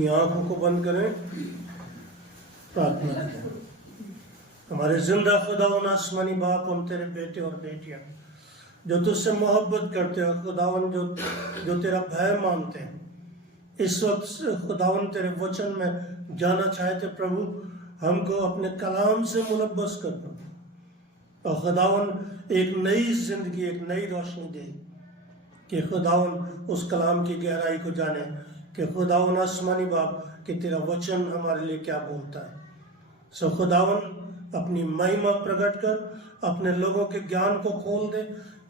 अपनी आंखों को बंद करें, प्रार्थना करें। हमारे जिंदा खुदावन आसमानी बाप, हम तेरे बेटे और बेटियां जो तुझसे मोहब्बत करते हो खुदावन, जो तेरा भय मानते हैं, इस वक्त खुदावन तेरे वचन में जाना चाहते प्रभु, हमको अपने कलाम से मुलब्बस कर दो और खुदावन एक नई जिंदगी, एक नई रोशनी दे कि खुदावन उस कलाम की गहराई को जाने कि खुदावन आसमानी बाप कि तेरा वचन हमारे लिए क्या बोलता है। सो खुदावन अपनी महिमा प्रकट कर, अपने लोगों के ज्ञान को खोल दे,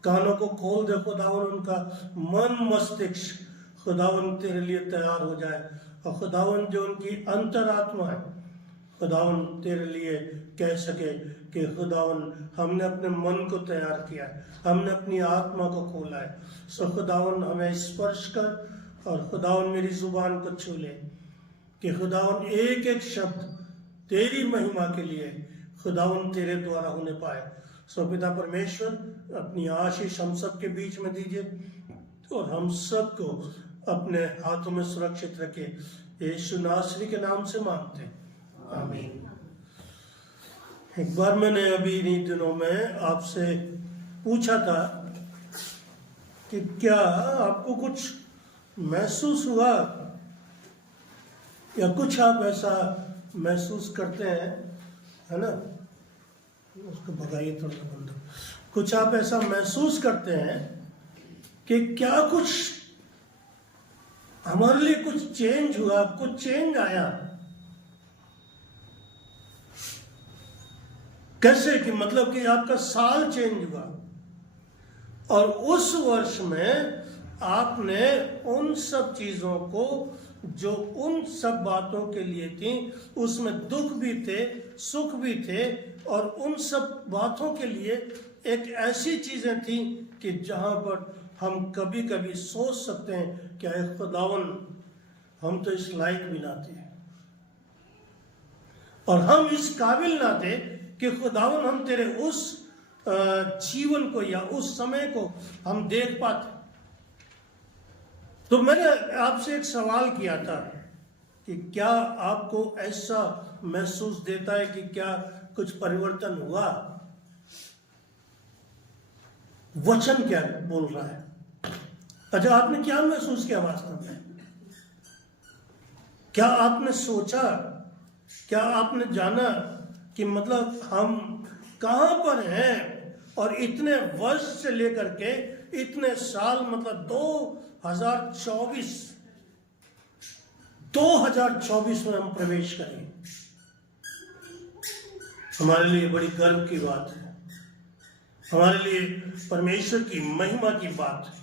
कानों को खोल दे खुदावन, उनका मन मस्तिष्क खुदावन तेरे लिए तैयार हो जाए और खुदावन जो उनकी अंतरात्मा है खुदावन तेरे लिए कह सके कि खुदावन हमने अपने मन को तैयार किया है, हमने अपनी आत्मा को खोला है। सो खुदावन हमें स्पर्श कर और खुदावन मेरी जुबान को छू ले कि खुदावन एक एक शब्द तेरी महिमा के लिए खुदावन तेरे द्वारा होने पाए। सो पिता परमेश्वर अपनी आशीष हम सब के बीच में दीजिए और हम सब को अपने हाथों में सुरक्षित रखे। यीशु नासरी के नाम से मांगते हैं, आमीन। एक बार मैंने अभी इन्हीं दिनों में आपसे पूछा था कि क्या आपको कुछ महसूस हुआ या कुछ आप ऐसा महसूस करते हैं, है ना, उसको भगाइए थोड़ा सा बंद। कुछ आप ऐसा महसूस करते हैं कि क्या कुछ हमारे लिए कुछ चेंज हुआ, कुछ चेंज आया। कैसे कि मतलब कि आपका साल चेंज हुआ और उस वर्ष में आपने उन सब चीजों को जो उन सब बातों के लिए थी, उसमें दुख भी थे, सुख भी थे और उन सब बातों के लिए एक ऐसी चीजें थी कि जहां पर हम कभी कभी सोच सकते हैं क्या है खुदावन, हम तो इस लायक भी ना थे और हम इस काबिल ना थे कि खुदावन हम तेरे उस जीवन को या उस समय को हम देख पाते। तो मैंने आपसे एक सवाल किया था कि क्या आपको ऐसा महसूस देता है कि क्या कुछ परिवर्तन हुआ? वचन क्या बोल रहा है? अच्छा, आपने क्या महसूस किया वास्तव में? क्या आपने सोचा, क्या आपने जाना कि मतलब हम कहां पर हैं और इतने वर्ष से लेकर के इतने साल, मतलब 2024 में हम प्रवेश करें। हमारे लिए बड़ी गर्व की बात है, हमारे लिए परमेश्वर की महिमा की बात है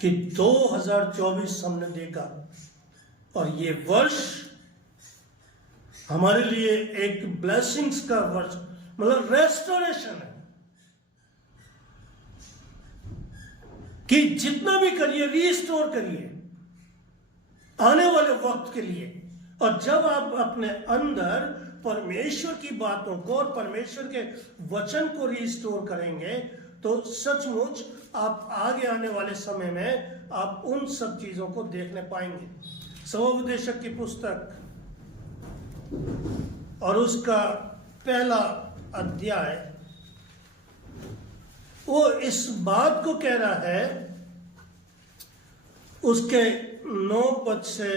कि 2024 हमने देखा और ये वर्ष हमारे लिए एक ब्लेसिंग्स का वर्ष, मतलब रेस्टोरेशन है कि जितना भी करिए रीस्टोर करिए आने वाले वक्त के लिए। और जब आप अपने अंदर परमेश्वर की बातों को और परमेश्वर के वचन को रीस्टोर करेंगे तो सचमुच आप आगे आने वाले समय में आप उन सब चीजों को देखने पाएंगे। स्वोपदेशक की पुस्तक और उसका पहला अध्याय वो इस बात को कह रहा है, उसके 9 पद से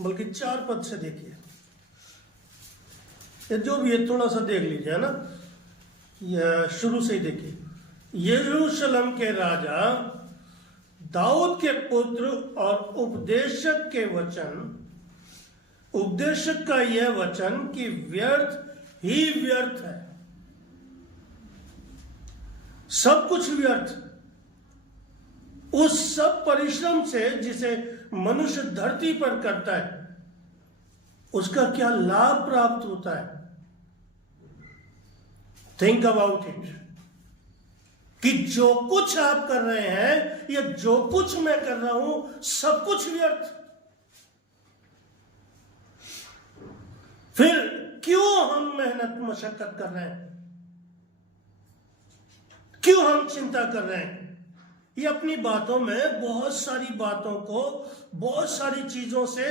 बल्कि 4 पद से देखिए, जो भी है थोड़ा सा देख लीजिए, है ना, यह शुरू से ही देखिए। यरूशलेम के राजा दाऊद के पुत्र और उपदेशक के वचन, उपदेशक का यह वचन कि व्यर्थ ही व्यर्थ है, सब कुछ व्यर्थ। उस सब परिश्रम से जिसे मनुष्य धरती पर करता है उसका क्या लाभ प्राप्त होता है? थिंक अबाउट इट कि जो कुछ आप कर रहे हैं या जो कुछ मैं कर रहा हूं सब कुछ व्यर्थ। फिर क्यों हम मेहनत मशक्कत कर रहे हैं? क्यों हम चिंता कर रहे हैं? ये अपनी बातों में बहुत सारी बातों को, बहुत सारी चीजों से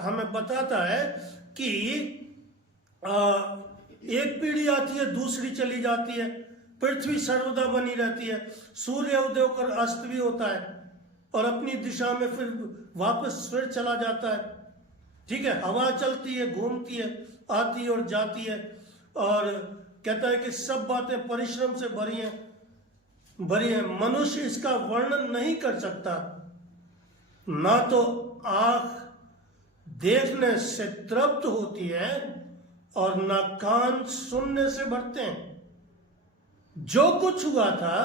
हमें बताता है कि एक पीढ़ी आती है, दूसरी चली जाती है, पृथ्वी सर्वदा बनी रहती है, सूर्य उदय कर अस्त भी होता है और अपनी दिशा में फिर वापस फिर चला जाता है। ठीक है, हवा चलती है, घूमती है, आती है और जाती है, और कहता है कि सब बातें परिश्रम से भरी हैं। मनुष्य इसका वर्णन नहीं कर सकता। ना तो आंख देखने से तृप्त होती है और ना कान सुनने से भरते हैं। जो कुछ हुआ था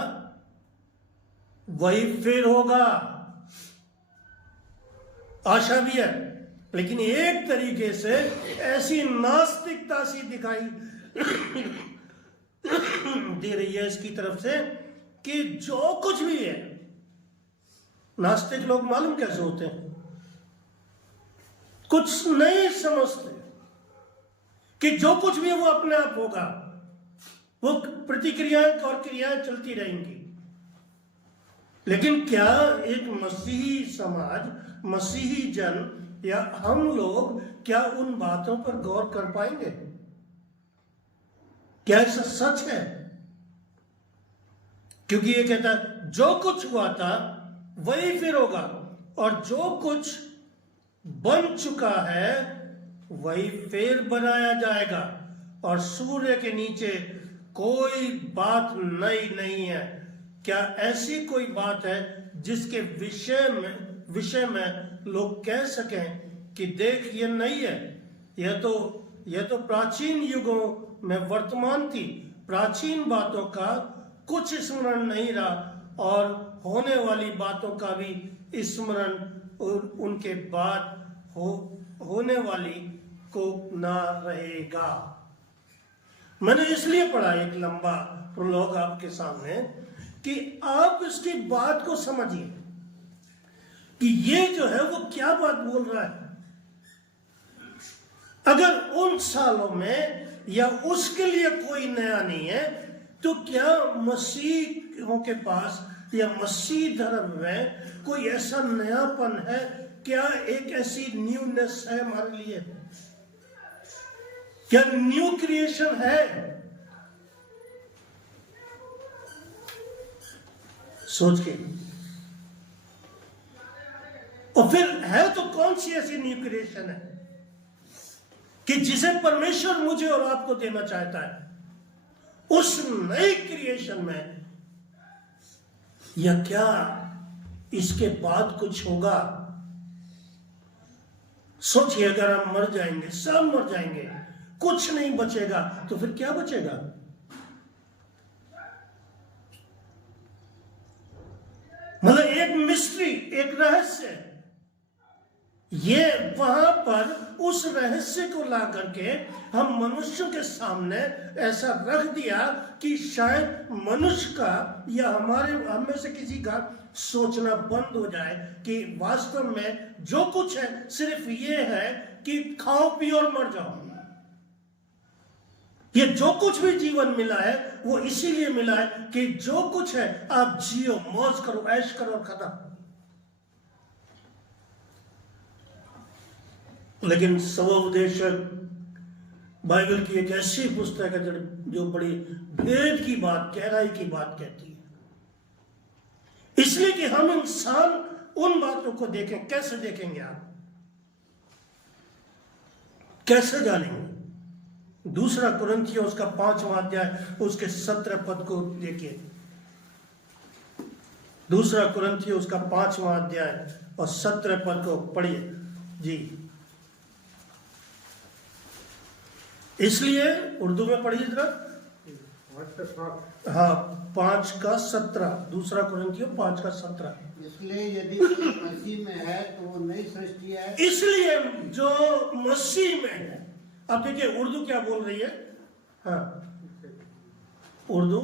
वही फिर होगा। आशा भी है, लेकिन एक तरीके से ऐसी नास्तिकता सी दिखाई दे रही है इसकी तरफ से कि जो कुछ भी है, नास्तिक लोग मालूम कैसे होते हैं, कुछ नहीं समझते कि जो कुछ भी है वो अपने आप होगा, वो प्रतिक्रियाएं और क्रियाएं चलती रहेंगी। लेकिन क्या एक मसीही समाज, मसीही जन या हम लोग क्या उन बातों पर गौर कर पाएंगे? क्या ऐसा सच है? क्योंकि ये कहता है जो कुछ हुआ था वही फिर होगा, और जो कुछ बन चुका है वही फिर बनाया जाएगा, और सूर्य के नीचे कोई बात नई नहीं है। क्या ऐसी कोई बात है जिसके विषय में लोग कह सकें कि देख ये नहीं है, यह तो प्राचीन युगों में वर्तमान थी, प्राचीन बातों का कुछ स्मरण नहीं रहा और होने वाली बातों का भी स्मरण उनके बाद होने वाली को ना रहेगा। मैंने इसलिए पढ़ा एक लंबा प्रोलॉग आपके सामने कि आप इसकी बात को समझिए कि ये जो है वो क्या बात बोल रहा है। अगर उन सालों में या उसके लिए कोई नया नहीं है, तो क्या मसीहों के पास या मसीह धर्म में कोई ऐसा नयापन है? क्या एक ऐसी न्यूनेस है हमारे लिए? क्या न्यू क्रिएशन है? सोच के, और फिर है तो कौन सी ऐसी न्यू क्रिएशन है कि जिसे परमेश्वर मुझे और आपको देना चाहता है? उस नई क्रिएशन में या क्या इसके बाद कुछ होगा? सोचिए, अगर हम मर जाएंगे, सब मर जाएंगे, कुछ नहीं बचेगा, तो फिर क्या बचेगा? मतलब एक मिस्ट्री, एक रहस्य। ये वहां पर उस रहस्य को ला करके हम मनुष्यों के सामने ऐसा रख दिया कि शायद मनुष्य का या हम में से किसी का सोचना बंद हो जाए कि वास्तव में जो कुछ है सिर्फ ये है कि खाओ पियो और मर जाओ। ये जो कुछ भी जीवन मिला है वो इसीलिए मिला है कि जो कुछ है आप जियो, मौज करो, ऐश करो और खत्म। लेकिन स्वोपदेशक बाइबल की एक ऐसी पुस्तक है जो बड़ी भेद की बात, गहराई की बात कहती है। इसलिए कि हम इंसान उन बातों को देखें। कैसे देखेंगे आप? कैसे जानेंगे? दूसरा कुरिन्थियों उसका 5वां अध्याय उसके 17 पद को देखिए। दूसरा कुरिन्थियों उसका 5वां अध्याय और 17 पद को पढ़िए जी। इसलिए उर्दू में पढ़िए जरा। हाँ, 5 का 17, दूसरा कुरिन्थियों 5 का 17। इसलिए यदि कोई मसीह में है तो वो नई सृष्टि है। इसलिए जो मसीह में है, अब देखिए उर्दू क्या बोल रही है। हाँ, उर्दू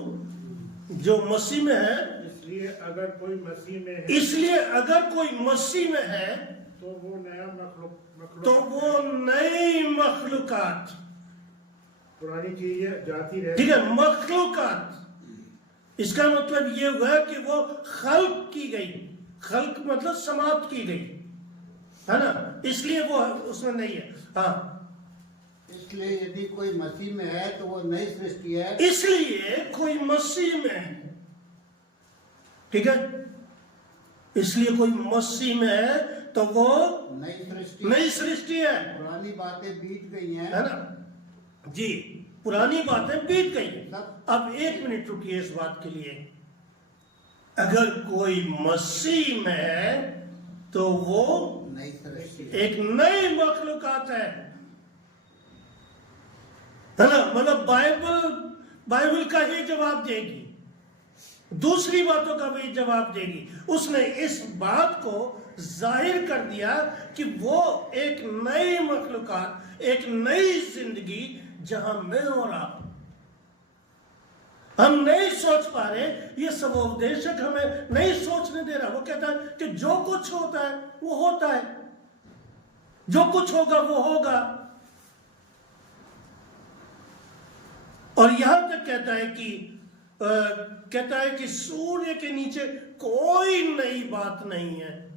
जो मसीह में है, इसलिए अगर कोई मसीह में है, इसलिए अगर कोई मसीह में है तो वो नया मखलूक, तो वो नई मखलूकात, पुरानी चीजें जाती रहती। ठीक है, मखलूकात इसका मतलब ये हुआ कि वो खल्क की गई, खल्क मतलब समाप्त की गई, है ना, इसलिए वो उसमें नहीं है। हाँ, इसलिए यदि कोई मसीह में है तो वो नई सृष्टि है। इसलिए कोई मसीह में है, ठीक है, इसलिए कोई मसीह में है तो वो नई सृष्टि है। पुरानी बातें बीत गई हैं, है ना जी, पुरानी बातें बीत गई हैं। अब एक मिनट रुकिए इस बात के लिए, अगर कोई मसीह में है तो वो नई सृष्टि एक नई मखलूकात है ना, मतलब बाइबल का ही जवाब देगी, दूसरी बातों का भी जवाब देगी। उसने इस बात को जाहिर कर दिया कि वो एक नई मखलूकात, एक नई जिंदगी, जहां मैं और आप हम नहीं सोच पा रहे, ये सवोपदेशक हमें नहीं सोचने दे रहा। वो कहता है कि जो कुछ होता है वो होता है, जो कुछ होगा वो होगा। और यहां तक कहता है कि सूर्य के नीचे कोई नई बात नहीं है।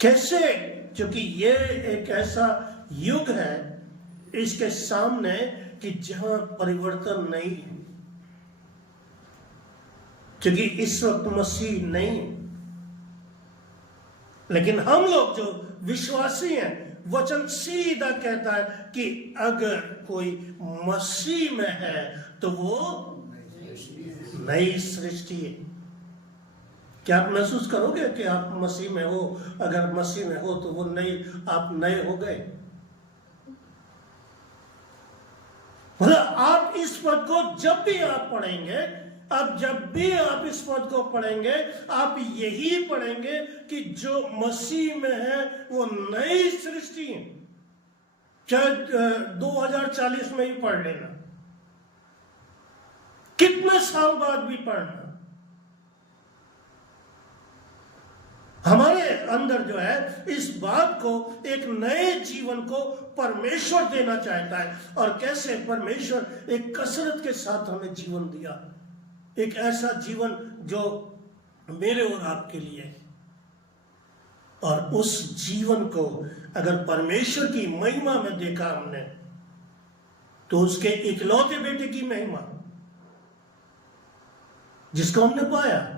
कैसे? क्योंकि ये एक ऐसा युग है इसके सामने कि जहां परिवर्तन नहीं है, क्योंकि इस वक्त मसीह नहीं है। लेकिन हम लोग जो विश्वासी हैं, वचन सीधा कहता है कि अगर कोई मसीह में है तो वो नई सृष्टि है। क्या आप महसूस करोगे कि आप मसीह में हो? अगर मसीह में हो तो वो आप नए हो गए। मतलब आप इस पद को जब भी आप पढ़ेंगे, जब भी आप इस पद को पढ़ेंगे, आप यही पढ़ेंगे कि जो मसीह में है वो नई सृष्टि है। चाहे 2040 में ही पढ़ लेना, कितने साल बाद भी पढ़ना, हमारे अंदर जो है इस बात को, एक नए जीवन को परमेश्वर देना चाहता है। और कैसे? परमेश्वर एक कसरत के साथ हमें जीवन दिया, एक ऐसा जीवन जो मेरे और आपके लिए है। और उस जीवन को अगर परमेश्वर की महिमा में देखा हमने, तो उसके इकलौते बेटे की महिमा जिसको हमने पाया,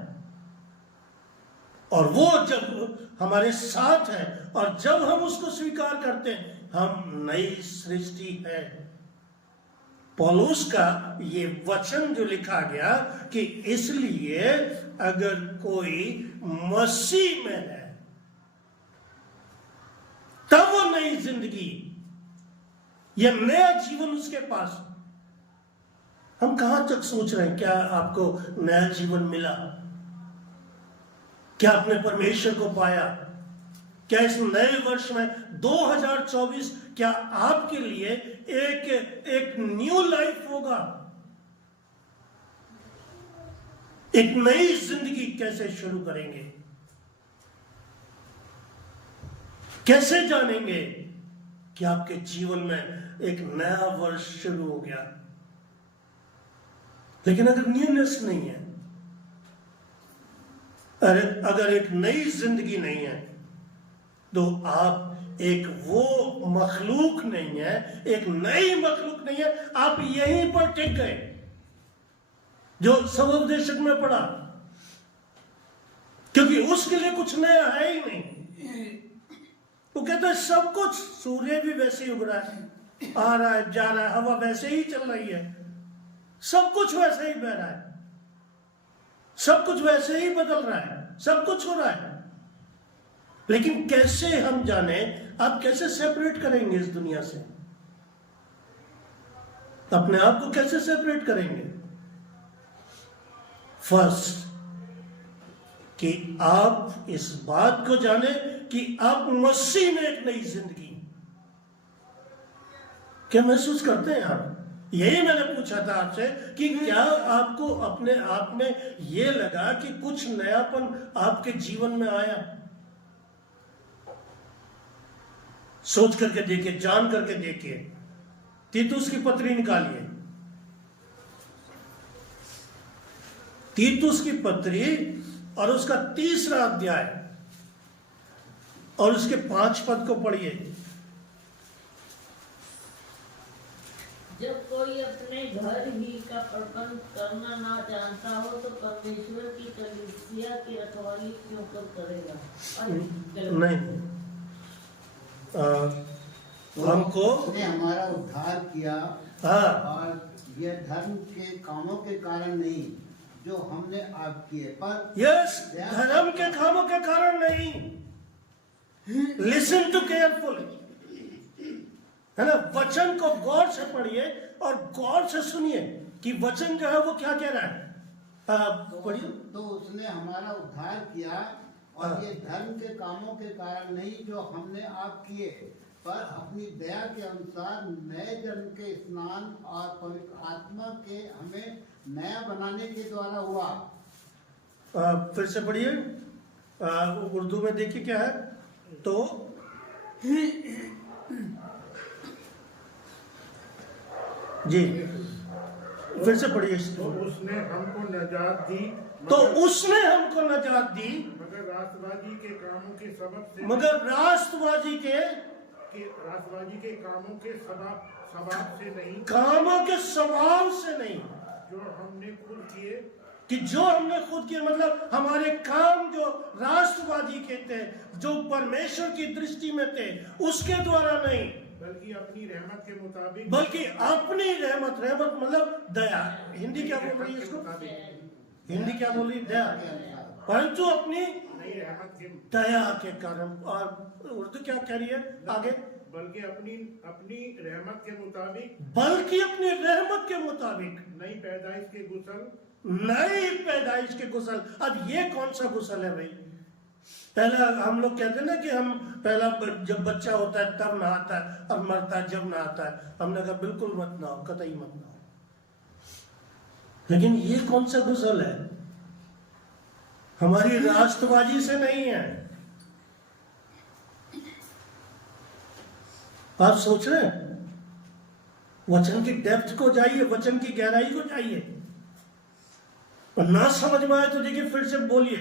और वो जब हमारे साथ है और जब हम उसको स्वीकार करते हैं, हम नई सृष्टि है। पौलुस का ये वचन जो लिखा गया कि इसलिए अगर कोई मसीह में है तब वो नई जिंदगी, यह नया जीवन उसके पास। हम कहां तक सोच रहे हैं? क्या आपको नया जीवन मिला? क्या आपने परमेश्वर को पाया? क्या इस नए वर्ष में 2024 क्या आपके लिए एक न्यू लाइफ होगा? एक नई जिंदगी कैसे शुरू करेंगे? कैसे जानेंगे कि आपके जीवन में एक नया वर्ष शुरू हो गया? लेकिन अगर न्यूनेस नहीं है, अगर एक नई जिंदगी नहीं है, तो आप एक वो मखलूक नहीं है, एक नई मखलूक नहीं है। आप यहीं पर टिक गए जो सवोपदेशक में पढ़ा, क्योंकि उसके लिए कुछ नया है ही नहीं। वो कहता है सब कुछ, सूर्य भी वैसे ही उग रहा है, आ रहा है, जा रहा है, हवा वैसे ही चल रही है, सब कुछ वैसे ही बह रहा है, सब कुछ वैसे ही बदल रहा है, सब कुछ हो रहा है। लेकिन कैसे हम जाने? आप कैसे सेपरेट करेंगे इस दुनिया से? अपने आप को कैसे सेपरेट करेंगे? फर्स्ट, कि आप इस बात को जाने कि आप मसीह में एक नई जिंदगी। क्या महसूस करते हैं आप? यही मैंने पूछा था आपसे कि क्या आपको अपने आप में यह लगा कि कुछ नयापन आपके जीवन में आया? सोच करके देखिए, जान करके देखिए। तीतुस की पत्री निकालिए, तीतुस की पत्री और उसका 3रा अध्याय और उसके 5 पद को पढ़िए। जब कोई अपने घर ही का प्रबंध करना ना जानता हो तो परमेश्वर की कलीसिया की रखवाली क्यों कर करेगा? नहीं, हमको उसने हमारा उद्धार किया हाँ और यह धर्म के कामों के कारण नहीं जो हमने आप किए, पर यस, धर्म के कामों के कारण नहीं। लिसन टू केयरफुली, है ना। वचन को गौर से पढ़िए और गौर से सुनिए कि वचन जो है वो क्या कह रहा है। पढ़िए। तो उसने हमारा उद्धार किया और ये धर्म के कामों के कारण नहीं जो हमने आप किए, पर अपनी दया के अनुसार नए जन्म के स्नान और पवित्र आत्मा के हमें नया बनाने के द्वारा हुआ। फिर से पढ़िए, उर्दू में देखिए क्या है। तो जी फिर से पढ़िए। तो उसने हमको नजात दी, तो उसने हमको नजात दी मगर राष्ट्रवादी के कामों के सबब से, मगर राष्ट्रवादी के राष्ट्रवादी के कामों के स्वभाव से नहीं, कामों के स्वभाव से नहीं, जो हमने खुद किए, कि जो हमने खुद किए, मतलब हमारे काम जो राष्ट्रवादी के थे, जो परमेश्वर की दृष्टि में थे, उसके द्वारा नहीं, बल्कि अपनी रहमत के मुताबिक, बल्कि अपनी रहमत, रहमत मतलब दया। हिंदी क्या बोल रही है इसको? हिंदी क्या बोल रही है? दया। परंतु अपनी नई रहमत के, दया के कारण। और उर्दू क्या कह रही है आगे? बल्कि अपनी रहमत के मुताबिक, बल्कि अपनी रहमत के मुताबिक नई पैदाइश के गुसल, नई पैदाइश के गुसल। अब ये कौन सा गुसल है भाई? पहला हम लोग कहते हैं ना कि हम पहला जब बच्चा होता है तब नहाता है और मरता है जब नहाता है। हमने कहा बिल्कुल मत नहाओ, कतई मत नहाओ। लेकिन ये कौन सा गुसल है? हमारी राष्ट्रवादी से नहीं है। आप सोच रहे हैं? वचन की डेप्थ को जाइए, वचन की गहराई को जाइए। और ना समझ में आए तो देखिए फिर से बोलिए,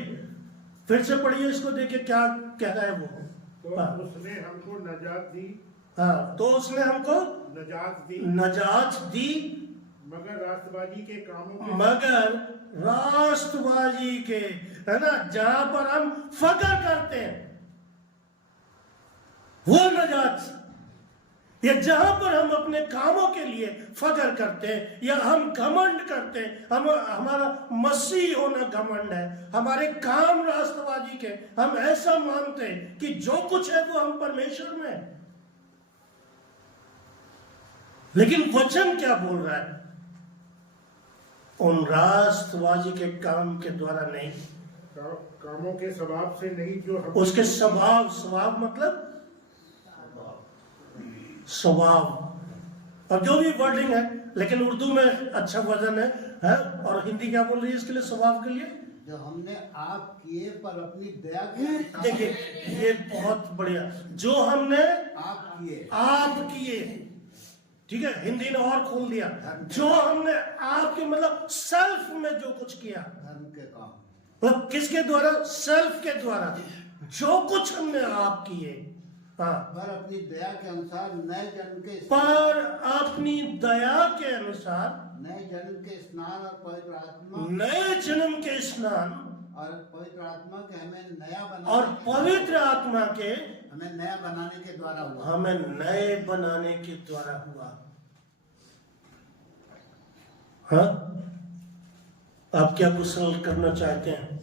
फिर से पढ़िए इसको, देखिए क्या कह रहा है वो। तो हाँ। उसने हमको नजात दी, हाँ, तो उसने हमको नजात दी मगर राष्ट्रवादी के कामों के, मगर राष्ट्रवादी के, है ना, जहां पर हम फख्र करते हैं वो नजात, या जहां पर हम अपने कामों के लिए फख्र करते हैं या हम घमंड करते हैं, हम हमारा मसीह होना घमंड है, हमारे काम राष्ट्रवादी के, हम ऐसा मानते हैं कि जो कुछ है वो हम परमेश्वर में है। लेकिन वचन क्या बोल रहा है? उन राष्ट्रवादी के काम के द्वारा नहीं, कामों के स्वभाव से नहीं, जो उसके स्वभाव, स्वभाव मतलब स्वभाव, अब जो भी वर्डिंग है, लेकिन उर्दू में अच्छा वजन है। और हिंदी क्या बोल रही है इसके लिए, स्वभाव के लिए? जो हमने आप किए पर अपनी दया के, देखिए ये बहुत बढ़िया, जो हमने आप किए, ठीक है, हिंदी ने और खोल दिया। जो हमने आपके मतलब सेल्फ में जो कुछ किया, धर्म के काम, मतलब किसके द्वारा? सेल्फ के द्वारा। जो कुछ हमने आप किए, हाँ, पर अपनी दया के अनुसार नए जन्म के, पर अपनी दया के अनुसार नए जन्म के स्नान और पवित्र आत्मा, नए जन्म के स्नान और पवित्र आत्मा के हमें नया और बनाने, पवित्र आत्मा के हमें नया बनाने के द्वारा हुआ। हमें नए बनाने के द्वारा हुआ। हाँ, आप क्या गुस्ल करना चाहते हैं?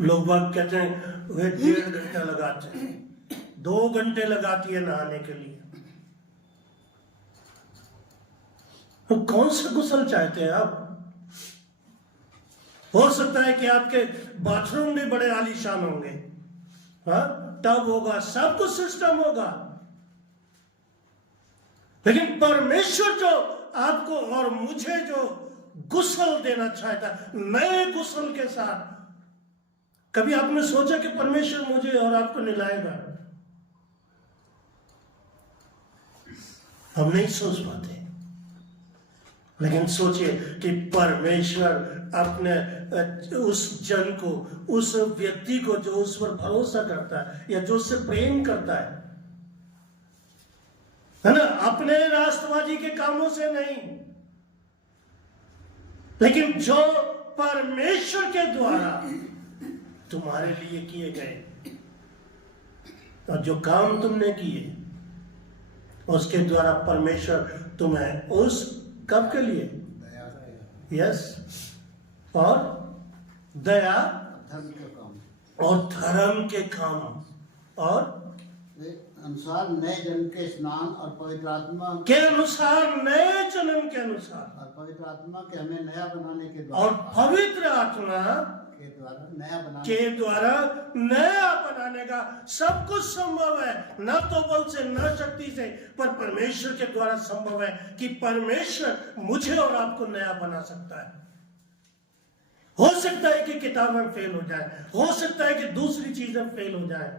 लोग बात कहते हैं वे 1.5 घंटा लगाते हैं, 2 घंटे लगाती है नहाने के लिए। तो कौन सा गुस्ल चाहते हैं आप? हो सकता है कि आपके बाथरूम भी बड़े आलीशान होंगे, हाँ, टब होगा, सब कुछ सिस्टम होगा, लेकिन परमेश्वर जो आपको और मुझे जो गुस्ल देना चाहता है, नए गुस्ल के साथ। कभी आपने सोचा कि परमेश्वर मुझे और आपको नहलाएगा? हम नहीं सोच पाते। लेकिन सोचिए कि परमेश्वर अपने उस जन को, उस व्यक्ति को जो उस पर भरोसा करता है या जो उससे प्रेम करता है ना, अपने राष्ट्रवादी के कामों से नहीं, लेकिन जो परमेश्वर के द्वारा तुम्हारे लिए किए गए और जो काम तुमने किए, उसके द्वारा परमेश्वर तुम्हें उस कब के लिए, यस, और दया धर्म के काम और धर्म के काम और अनुसार नए जन्म के स्नान और पवित्र आत्मा के अनुसार, नए जन्म के अनुसार, और पवित्र आत्मा के हमें नया बनाने के और द्वारा पवित्र आत्मा के द्वारा नया बनाने के द्वारा नया बनाने का सब कुछ संभव है, न तो बल से न शक्ति से, पर परमेश्वर के द्वारा संभव है कि परमेश्वर मुझे और आपको नया बना सकता है। हो सकता है कि किताबें फेल हो जाए, हो सकता है कि दूसरी चीजें फेल हो जाए,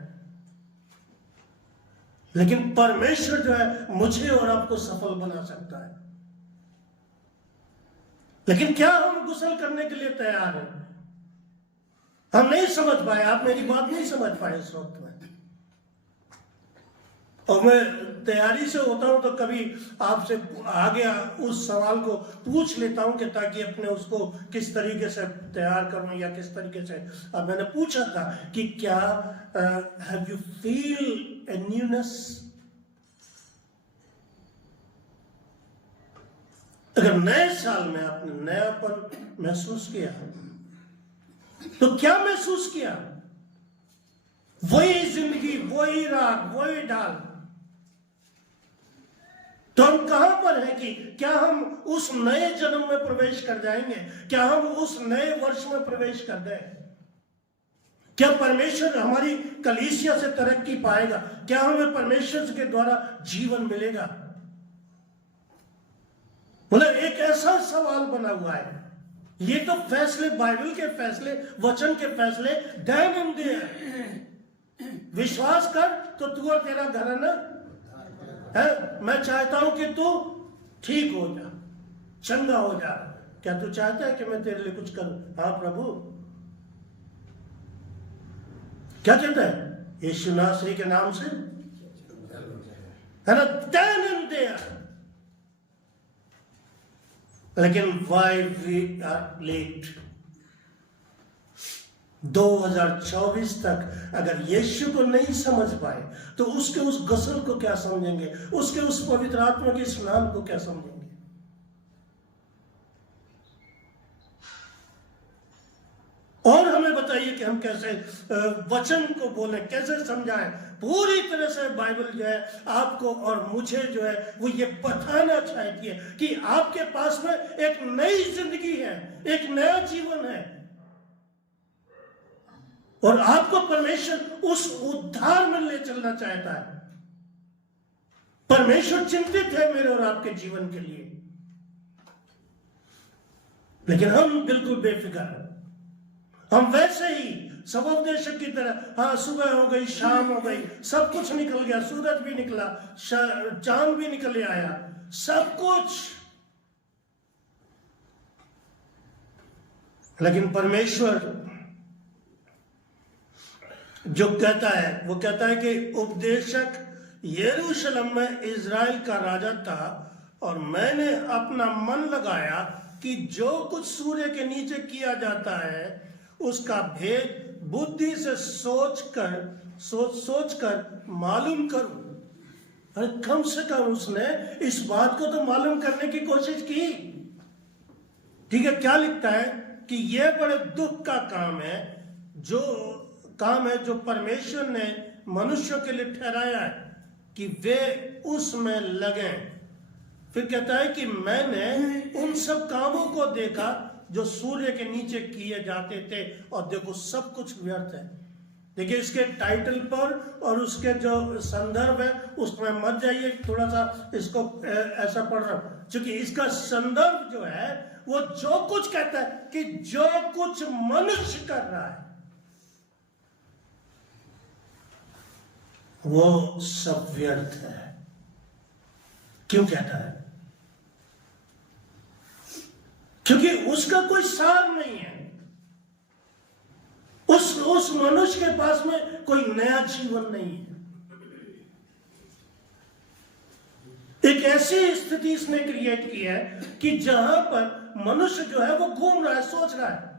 लेकिन परमेश्वर जो है मुझे और आपको सफल बना सकता है। लेकिन क्या हम गुसल करने के लिए तैयार हैं? हम नहीं समझ पाए, आप मेरी बात नहीं समझ पाए इस वक्त में। और मैं तैयारी से होता हूं तो कभी आपसे आगे उस सवाल को पूछ लेता हूं कि ताकि अपने उसको किस तरीके से तैयार करूं या किस तरीके से। अब मैंने पूछा था कि क्या have you feel a newness? अगर नए साल में आपने नयापन महसूस किया तो क्या महसूस किया? वही जिंदगी, वही राग, वही ढाल, तो हम कहां पर हैं कि क्या हम उस नए जन्म में प्रवेश कर जाएंगे? क्या हम उस नए वर्ष में प्रवेश कर दें? क्या परमेश्वर हमारी कलीसिया से तरक्की पाएगा? क्या हमें परमेश्वर के द्वारा जीवन मिलेगा? मतलब एक ऐसा सवाल बना हुआ है। ये तो फैसले, बाइबल के फैसले, वचन के फैसले देन एंड देयर। विश्वास कर तो तू और तेरा घराना है। मैं चाहता हूं कि तू ठीक हो जा, चंगा हो जा। क्या तू चाहता है कि मैं तेरे लिए कुछ करूं? हाँ प्रभु। क्या कहता है? यीशु नासरी के नाम से, है ना, देन एंड देयर। लेकिन वाई वी आर लेट? 2024 तक अगर यीशु को नहीं समझ पाए तो उसके उस गसल को क्या समझेंगे? उसके उस पवित्र आत्मा के स्नान को क्या समझेंगे? और हमें बताइए कि हम कैसे वचन को बोलें, कैसे समझाएं। पूरी तरह से बाइबल जो है आपको और मुझे जो है वो ये बताना चाहती है कि आपके पास में एक नई जिंदगी है, एक नया जीवन है, और आपको परमेश्वर उस उद्धार में ले चलना चाहता है। परमेश्वर चिंतित है मेरे और आपके जीवन के लिए, लेकिन हम बिल्कुल बेफिक्र हैं। हम वैसे ही सबोपदेशक की तरह, हाँ सुबह हो गई, शाम हो गई, सब कुछ निकल गया, सूरज भी निकला, चांद भी निकल आया, सब कुछ। लेकिन परमेश्वर जो कहता है वो कहता है कि उपदेशक यरूशलेम में इज़राइल का राजा था, और मैंने अपना मन लगाया कि जो कुछ सूर्य के नीचे किया जाता है उसका भेद बुद्धि से सोच कर मालूम करूं। अरे कम से कम उसने इस बात को तो मालूम करने की कोशिश की। ठीक है, क्या लिखता है कि यह बड़े दुख का काम है जो परमेश्वर ने मनुष्यों के लिए ठहराया है कि वे उसमें लगे। फिर कहता है कि मैंने उन सब कामों को देखा जो सूर्य के नीचे किए जाते थे, और देखो सब कुछ व्यर्थ है। देखिए इसके टाइटल पर और उसके जो संदर्भ है उसमें मत जाइए, थोड़ा सा इसको ऐसा पढ़ रहा हूं, क्योंकि इसका संदर्भ जो है वो जो कुछ कहता है कि जो कुछ मनुष्य कर रहा है वो सब व्यर्थ है। क्यों कहता है? क्योंकि उसका कोई सार नहीं है। उस मनुष्य के पास में कोई नया जीवन नहीं है। एक ऐसी स्थिति इसने क्रिएट की है कि जहां पर मनुष्य जो है वो घूम रहा है, सोच रहा है।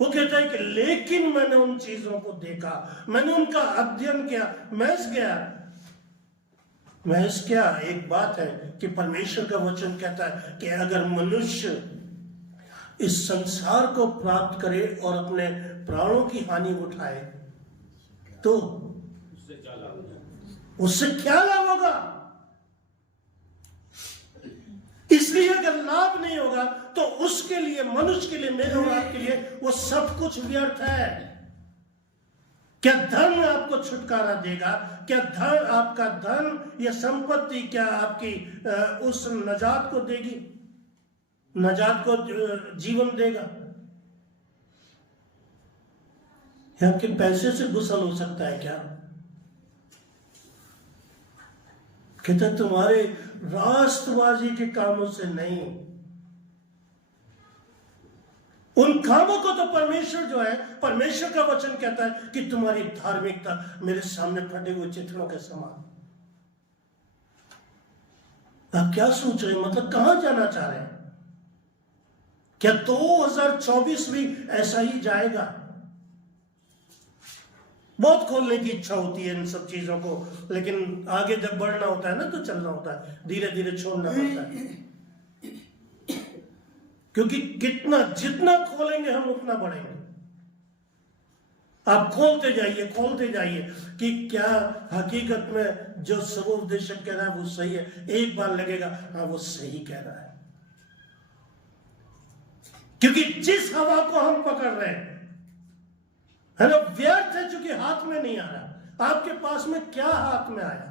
वो कहता है कि लेकिन मैंने उन चीजों को देखा, मैंने उनका अध्ययन किया, महज क्या एक बात है कि परमेश्वर का वचन कहता है कि अगर मनुष्य इस संसार को प्राप्त करे और अपने प्राणों की हानि उठाए तो उससे क्या लाभ होगा? इसलिए अगर लाभ नहीं होगा तो उसके लिए, मनुष्य के लिए, मेरे और आपके लिए वो सब कुछ व्यर्थ है। क्या धन आपको छुटकारा देगा? क्या धन, आपका धन या संपत्ति क्या आपकी उस नजात को देगी, नजात को जीवन देगा? या आपके पैसे से गुसल हो सकता है क्या? कहते तुम्हारे राष्ट्रवादी के कामों से नहीं, उन कामों को तो परमेश्वर जो है, परमेश्वर का वचन कहता है कि तुम्हारी धार्मिकता मेरे सामने फटे हुए चित्रों के समान। आप क्या सोच रहे हैं? मतलब कहां जाना चाह रहे हैं? क्या 2024 भी ऐसा ही जाएगा? बहुत खोलने की इच्छा होती है इन सब चीजों को, लेकिन आगे जब बढ़ना होता है ना तो चलना होता है, धीरे धीरे छोड़ना पड़ता है। क्योंकि जितना खोलेंगे हम उतना बढ़ेंगे। आप खोलते जाइए कि क्या हकीकत में जो सर्वोपदेशक कह रहा है वो सही है। एक बार लगेगा हाँ वो सही कह रहा है, क्योंकि जिस हवा को हम पकड़ रहे हैं है ना, व्यर्थ है, चूंकि हाथ में नहीं आ रहा। आपके पास में क्या हाथ में आया?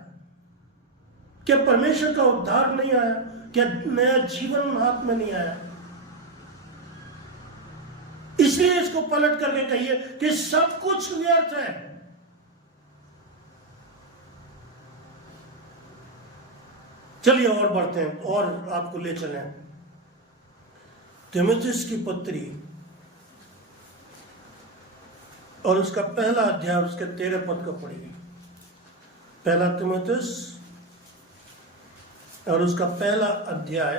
क्या परमेश्वर का उद्धार नहीं आया? क्या नया जीवन हाथ में नहीं आया? इसलिए इसको पलट करके कहिए कि सब कुछ व्यर्थ है। चलिए और बढ़ते हैं और आपको ले चले तीमुथियुस की पत्री और उसका पहला अध्याय, उसके 13 पद को पढ़िए। पहला तीमुथियुस और उसका पहला अध्याय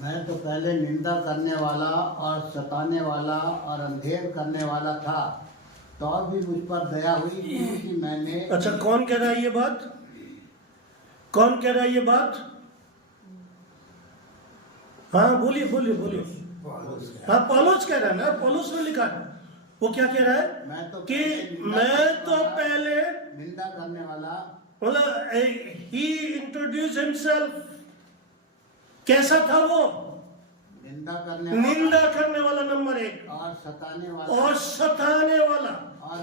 मैं तो पहले निंदा करने वाला और सताने वाला और अंधेर करने वाला था, तो अब भी मुझ पर दया हुई क्योंकि मैंने। अच्छा, कौन कह रहा है ये बात? कौन कह रहा है ये बात? हाँ बोलिए। हाँ पौलुस कह रहा है ना, पौलुस ने लिखा है। वो क्या कह रहा है? मैं तो पहले निंदा करने वाला, मतलब ही इंट्रोड्यूस हिमसेल्फ। कैसा था वो? निंदा करने वाला नंबर 1, और सताने वाला और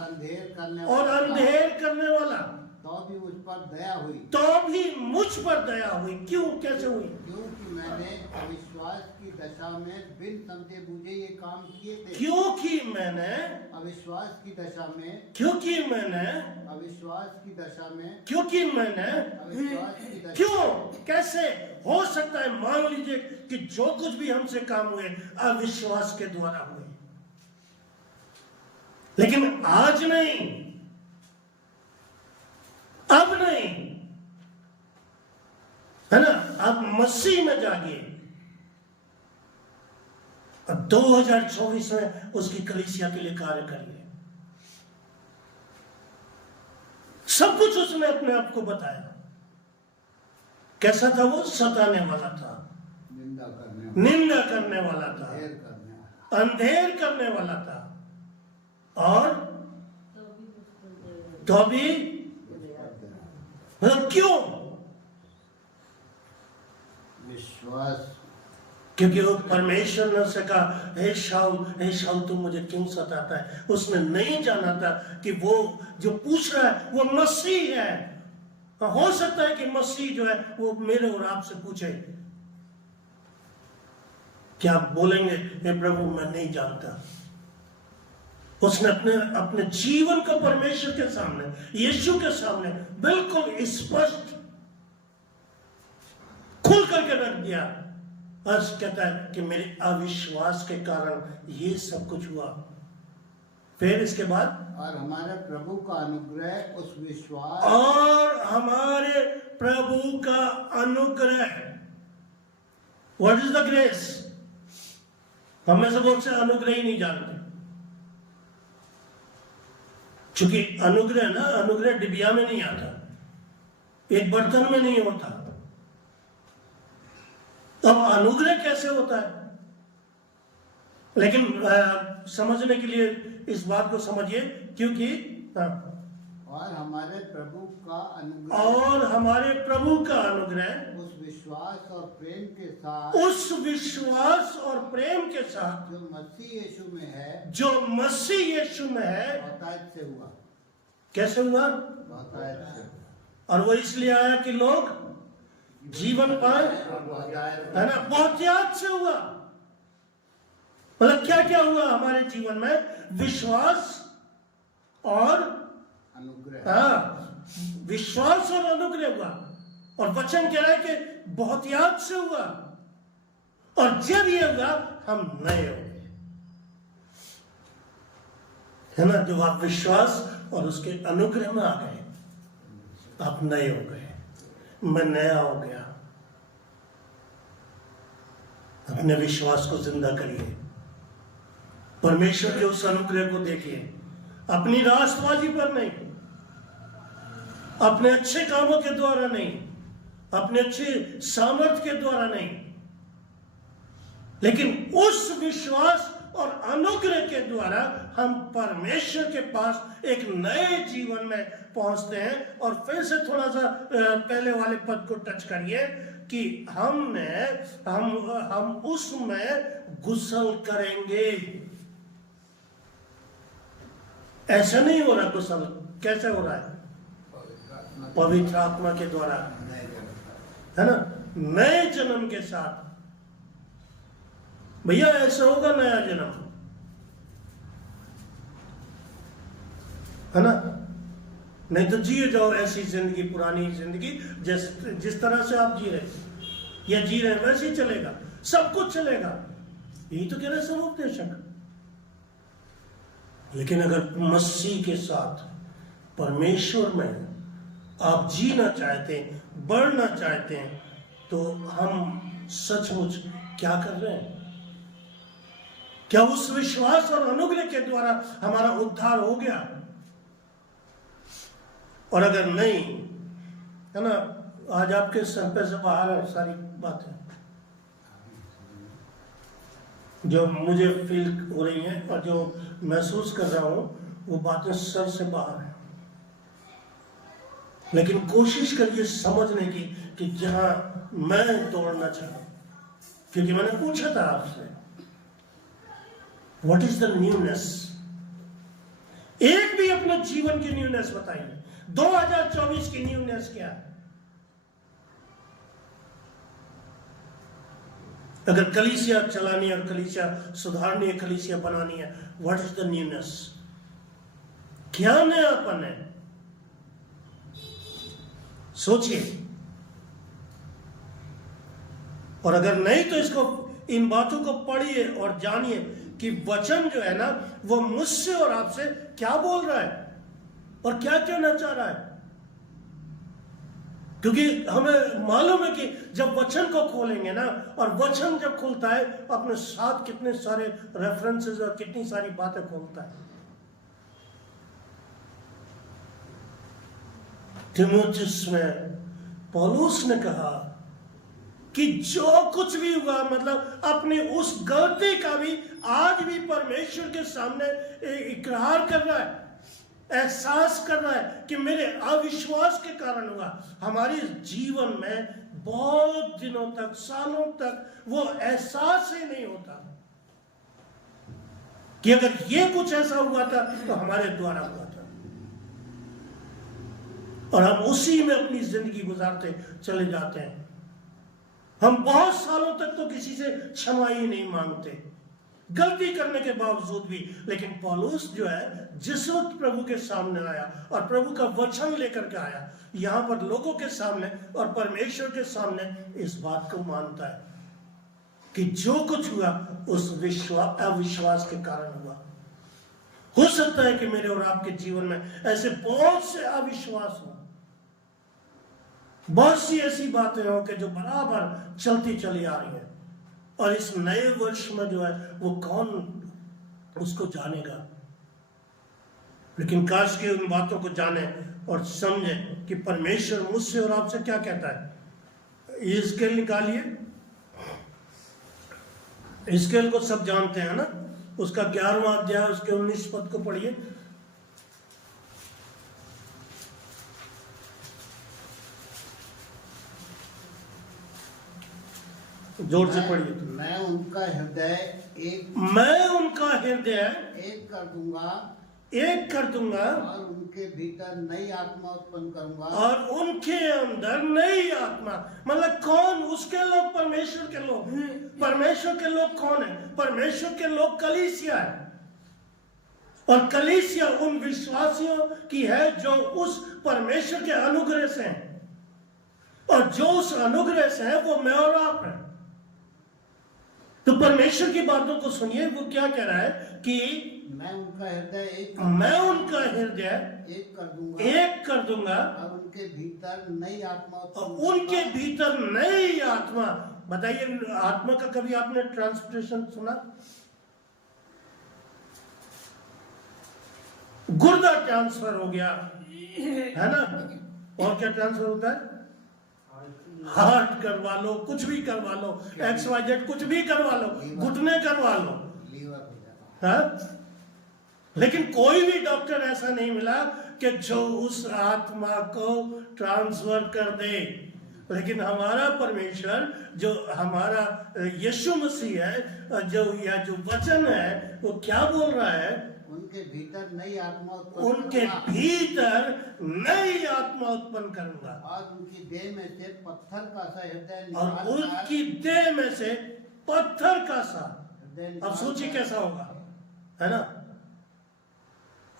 अंधेर करने वाला। तो भी मुझ पर दया हुई। तो भी मुझ पर दया हुई। क्यों? कैसे हुई? क्योंकि मैंने अविश्वास की दशा में बिन समझे बूझे ये काम किए थे। क्योंकि मैंने अविश्वास की दशा में क्यों? कैसे हो सकता है? मान लीजिए कि जो कुछ भी हमसे काम हुए अविश्वास के द्वारा हुए, लेकिन आज नहीं, अब नहीं, है ना? आप मसीह में जागिए। अब 2024 में उसकी कलीसिया के लिए कार्य करिए। सब कुछ उसने अपने आप को बताया। कैसा था वो? सताने वाला था, निंदा करने वाला था, अंधेर करने वाला था, और तो भी मतलब क्यों? विश्वास। क्योंकि वो परमेश्वर ने उसे कहा, हे शाऊल तुम मुझे क्यों सताता है? उसने नहीं जाना था कि वो जो पूछ रहा है वो मसीह है। हो सकता है कि मसीह जो है वो मेरे और आपसे पूछे, क्या आप बोलेंगे हे प्रभु मैं नहीं जानता? उसने अपने अपने जीवन को परमेश्वर के सामने, यीशु के सामने बिल्कुल स्पष्ट खुल करके रख दिया। अर्ज कहता है कि मेरे अविश्वास के कारण ये सब कुछ हुआ। फिर इसके बाद और हमारे प्रभु का अनुग्रह उस विश्वास, और हमारे प्रभु का अनुग्रह। What is the grace? हमें से बहुत से अनुग्रह ही नहीं जानते, क्योंकि अनुग्रह ना, अनुग्रह डिबिया में नहीं आता, एक बर्तन में नहीं होता। अब अनुग्रह कैसे होता है? लेकिन समझने के लिए इस बात को समझिए, क्योंकि और हमारे प्रभु का अनुग्रह, और हमारे प्रभु का अनुग्रह उस विश्वास और प्रेम के साथ, उस विश्वास और प्रेम के साथ जो मसीह यीशु में है, जो मसीह यीशु में है। बहुतायत से हुआ। कैसे हुआ? बहुतायत से। और वो इसलिए आया कि लोग जीवन पाए, है ना? बहुत याद से हुआ। मतलब क्या क्या हुआ हमारे जीवन में? विश्वास और अनुग्रह। हाँ, विश्वास और अनुग्रह हुआ। और वचन कह रहा है कि बहुत याद से हुआ, और जब ये हुआ हम नए हो गए, है ना? जब आप विश्वास और उसके अनुग्रह में आ गए, आप नए हो गए। मैं नया हो गया। अपने विश्वास को जिंदा करिए, परमेश्वर के उस अनुग्रह को देखिए, अपनी रास्तबाजी पर नहीं, अपने अच्छे कामों के द्वारा नहीं, अपने अच्छे सामर्थ्य के द्वारा नहीं, लेकिन उस विश्वास और अनुग्रह के द्वारा हम परमेश्वर के पास एक नए जीवन में पहुंचते हैं। और फिर से थोड़ा सा पहले वाले पद को टच करिए कि हम उसमें गुसल करेंगे। ऐसा नहीं हो रहा गुसल, कैसे हो रहा है? पवित्र आत्मा के द्वारा, है ना? नए जन्म के साथ। भैया ऐसा होगा नया जन्म, है ना? नहीं तो जिए जाओ ऐसी जिंदगी, पुरानी जिंदगी जिस तरह से आप जी रहे या जी रहे हैं वैसे ही चलेगा, सब कुछ चलेगा। यही तो कह रहे सब उपदेशक। लेकिन अगर मसीह के साथ परमेश्वर में आप जीना चाहते हैं, बढ़ना चाहते हैं, तो हम सचमुच क्या कर रहे हैं? क्या उस विश्वास और अनुग्रह के द्वारा हमारा उद्धार हो गया? और अगर नहीं, है ना, आज आपके सर पे से बाहर है सारी बातें जो मुझे फील हो रही हैं और जो महसूस कर रहा हूं, वो बातें सर से बाहर है। लेकिन कोशिश करिए समझने की कि जहां मैं दौड़ना चाहूं, क्योंकि मैंने पूछा था आपसे व्हाट इज द न्यूनेस। एक भी अपने जीवन की न्यूनेस बताइए। 2024 की न्यूनेस क्या है? अगर कलीसिया चलानी है और कलीसिया सुधारनी है, कलीसिया बनानी है, व्हाट इज द न्यूनेस? क्या नयापन है? सोचिए। और अगर नहीं तो इसको, इन बातों को पढ़िए और जानिए कि वचन जो है ना, वो मुझसे और आपसे क्या बोल रहा है और क्या कहना चाह रहा है। क्योंकि हमें मालूम है कि जब वचन को खोलेंगे ना, और वचन जब खुलता है अपने साथ कितने सारे रेफरेंसेस और कितनी सारी बातें खोलता है। तीमुथियुस में पौलुस ने कहा कि जो कुछ भी हुआ, मतलब अपनी उस गलती का भी आज भी परमेश्वर के सामने इकरार कर रहा है, एहसास कर रहा है कि मेरे अविश्वास के कारण हुआ। हमारे जीवन में बहुत दिनों तक, सालों तक वो एहसास ही नहीं होता कि अगर ये कुछ ऐसा हुआ था तो हमारे द्वारा हुआ था, और हम उसी में अपनी जिंदगी गुजारते चले जाते हैं। हम बहुत सालों तक तो किसी से क्षमा ही नहीं मांगते, गलती करने के बावजूद भी। लेकिन पौलुस जो है जिस वक्त प्रभु के सामने आया और प्रभु का वचन लेकर के आया, यहां पर लोगों के सामने और परमेश्वर के सामने इस बात को मानता है कि जो कुछ हुआ उस अविश्वास के कारण हुआ। हो सकता है कि मेरे और आपके जीवन में ऐसे बहुत से अविश्वास हो, बहुत सी ऐसी बातें हो कि जो बराबर चलती चली आ रही है, और इस नए वर्ष में जो है वो कौन उसको जानेगा। लेकिन काश के उन बातों को जाने और समझे कि परमेश्वर मुझसे और आपसे क्या कहता है। ये स्केल निकालिए, स्केल को सब जानते हैं ना, उसका 11वां अध्याय उसके 19 पद को पढ़िए। जोर से पढ़िए। मैं उनका हृदय एक कर दूंगा और उनके भीतर नई आत्मा उत्पन्न करूंगा। और उनके अंदर नई आत्मा, मतलब कौन? उसके लोग, परमेश्वर के लोग। परमेश्वर के लोग कौन है? परमेश्वर के लोग कलीसिया है, और कलीसिया उन विश्वासियों की है जो उस परमेश्वर के अनुग्रह से हैं, और जो उस अनुग्रह से है वो मैं और आप है। तो परमेश्वर की बातों को सुनिए, वो क्या कह रहा है कि मैं उनका हृदय एक कर दूंगा और उनके भीतर नई आत्मा बताइए, आत्मा का कभी आपने ट्रांसलेशन सुना? गुर्दा ट्रांसफर हो गया है ना, और क्या ट्रांसफर होता है? हार्ट करवा लो, कुछ भी करवा लो, XYZ कुछ भी करवा लो, घुटने करवा लो, हाँ? लेकिन कोई भी डॉक्टर ऐसा नहीं मिला कि जो उस आत्मा को ट्रांसफर कर दे। लेकिन हमारा परमेश्वर, जो हमारा यीशु मसीह है, जो वचन है, वो क्या बोल रहा है? उनके भीतर नई आत्मा उत्पन्न करूंगा और उनकी देह में से पत्थर का सा हृदय अब सोचिए कैसा होगा, है ना?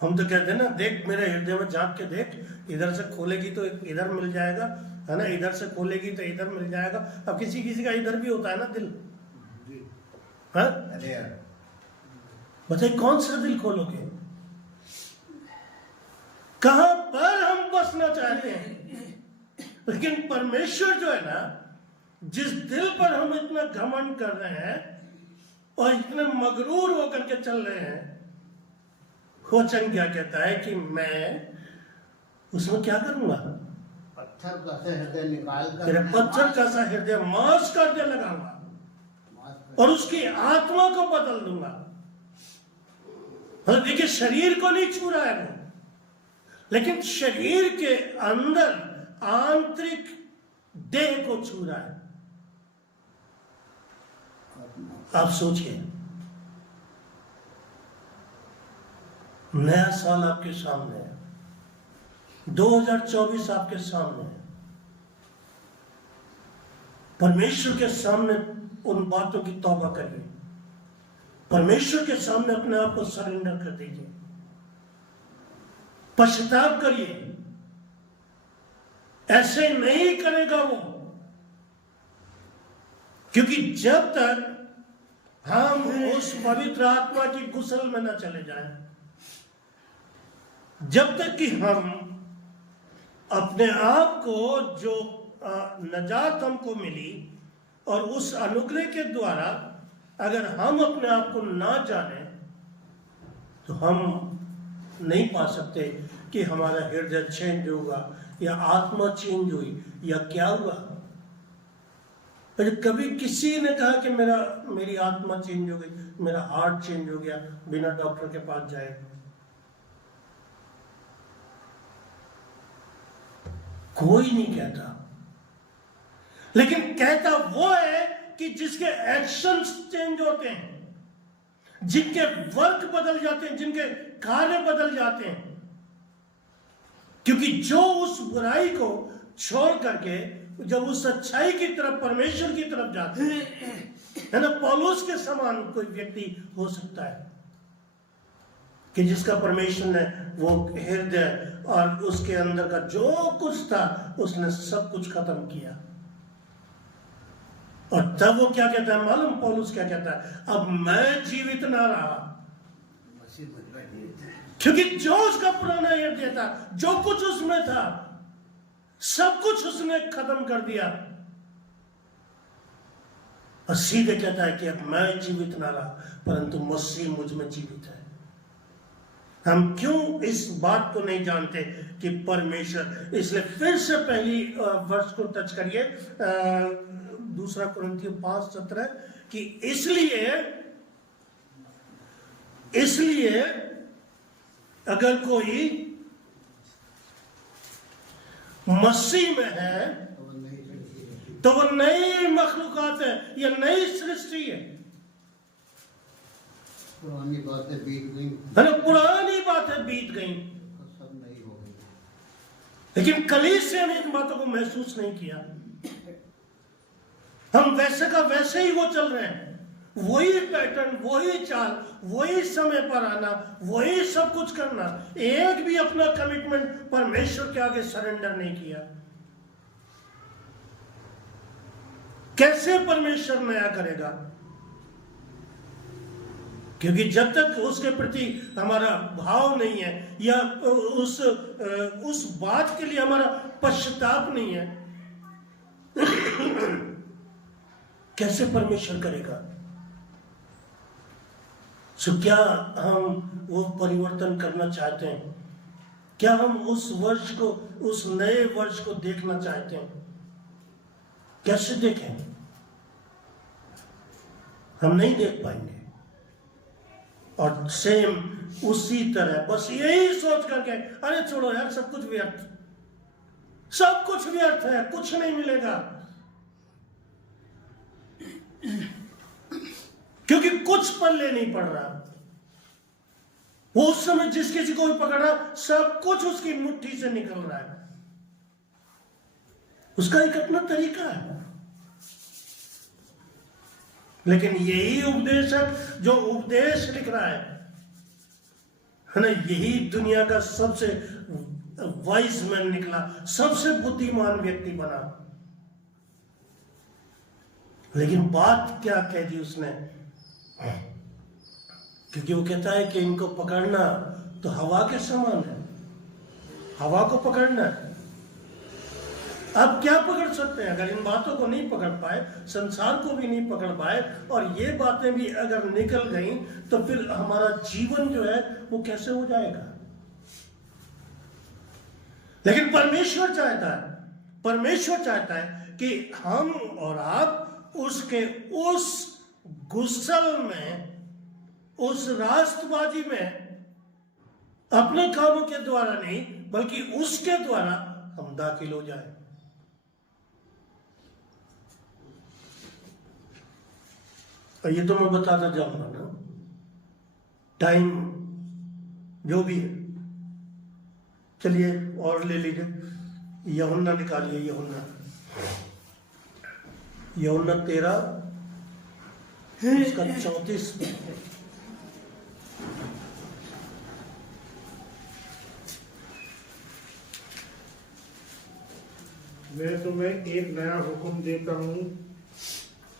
हम तो कहते हैं ना, देख मेरे हृदय में झांक के देख, इधर से खोलेगी तो इधर मिल जाएगा, है ना, इधर से खोलेगी तो इधर मिल जाएगा। अब किसी किसी का इधर भी होता है ना दिल, हाँ? बताइए कौन सा दिल खोलोगे? कहां पर हम बसना चाहते हैं? लेकिन परमेश्वर जो है ना, जिस दिल पर हम इतना घमंड कर रहे हैं और इतने मगरूर होकर के चल रहे हैं, वचन क्या कहता है कि मैं उसमें क्या करूंगा? पत्थर का सा हृदय निकाल कर, तेरे पत्थर का सा हृदय मांस करके लगाऊंगा और उसकी आत्मा को बदल दूंगा। देखिए, शरीर को नहीं छू रहा है वो, लेकिन शरीर के अंदर आंतरिक देह को छू रहा है। आप सोचिए, नया साल आपके सामने है, 2024 आपके सामने है। परमेश्वर के सामने उन बातों की तौबा करिए, परमेश्वर के सामने अपने आप को सरेंडर कर दीजिए, पश्चाताप करिए। ऐसे नहीं करेगा वो, क्योंकि जब तक हम उस पवित्र आत्मा की गुसल में न चले जाएं, जब तक कि हम अपने आप को, जो नजात हमको मिली और उस अनुग्रह के द्वारा अगर हम अपने आप को ना जाने, तो हम नहीं पा सकते कि हमारा हृदय चेंज होगा या आत्मा चेंज हुई या क्या हुआ। पर कभी किसी ने कहा कि मेरी आत्मा चेंज हो गई, मेरा हार्ट चेंज हो गया बिना डॉक्टर के पास जाए? कोई नहीं कहता। लेकिन कहता वो है कि जिसके एक्शंस चेंज होते हैं, जिनके वर्क बदल जाते हैं, जिनके कार्य बदल जाते हैं। क्योंकि जो उस बुराई को छोड़ करके जब उस अच्छाई की तरफ, परमेश्वर की तरफ जाते हैं, है ना, पौलुस के समान कोई व्यक्ति हो सकता है कि जिसका परमेश्वर ने वो हृदय और उसके अंदर का जो कुछ था उसने सब कुछ खत्म किया। और तब वो क्या कहता है मालूम, पौलुस क्या कहता है, अब मैं जीवित ना रहा, मसीह मुझ में जीवित है। क्योंकि जो उसका पुराना हृदय था, जो कुछ उसमें था, सब कुछ उसने खत्म कर दिया। और सीधे कहता है कि अब मैं जीवित ना रहा परंतु मसीह मुझ में जीवित है। हम क्यों इस बात को नहीं जानते कि परमेश्वर, इसलिए फिर से पहली वर्ष को टच करिए, 2 कुरिन्थियों 5:17 कि इसलिए अगर कोई मसीह में है तो वो नई मखलूकात है, या नई सृष्टि है। पुरानी बातें बीत गई, है ना, पुरानी बातें बीत गई, सब नई हो गई। लेकिन कलीसिया ने इन बातों को महसूस नहीं किया। हम वैसे का वैसे ही वो चल रहे हैं, वही पैटर्न, वही चाल, वही समय पर आना, वही सब कुछ करना। एक भी अपना कमिटमेंट परमेश्वर के आगे सरेंडर नहीं किया। कैसे परमेश्वर नया करेगा? क्योंकि जब तक उसके प्रति हमारा भाव नहीं है, या उस बात के लिए हमारा पश्चाताप नहीं है, कैसे परमेश्वर करेगा? सो क्या हम वो परिवर्तन करना चाहते हैं? क्या हम उस वर्ष को, उस नए वर्ष को देखना चाहते हैं? कैसे देखें? हम नहीं देख पाएंगे। और सेम उसी तरह बस यही सोच करके, अरे छोड़ो यार, सब कुछ व्यर्थ, सब कुछ व्यर्थ है, कुछ नहीं मिलेगा, क्योंकि कुछ पल्ले नहीं पड़ रहा। वो उस समय जिस किसी को भी पकड़ा, सब कुछ उसकी मुट्ठी से निकल रहा है। उसका एक अपना तरीका है। लेकिन यही उपदेशक जो उपदेश लिख रहा है ना, यही दुनिया का सबसे वाइज मैन निकला, सबसे बुद्धिमान व्यक्ति बना। लेकिन बात क्या कह दी उसने? क्योंकि वो कहता है कि इनको पकड़ना तो हवा के समान है, हवा को पकड़ना है। अब क्या पकड़ सकते हैं? अगर इन बातों को नहीं पकड़ पाए, संसार को भी नहीं पकड़ पाए, और ये बातें भी अगर निकल गई, तो फिर हमारा जीवन जो है वो कैसे हो जाएगा? लेकिन परमेश्वर चाहता है कि हम और आप उसके उस गुस्सल में, उस रास्तबाजी में अपने कामों के द्वारा नहीं बल्कि उसके द्वारा हम दाखिल हो जाए। और ये तो मैं बताता जाऊंगा ना, टाइम जो भी है। चलिए और ले लीजिए, यूहन्ना निकालिए, यूहन्ना 13 इसका 34। मैं तुम्हें एक नया हुक्म देता हूँ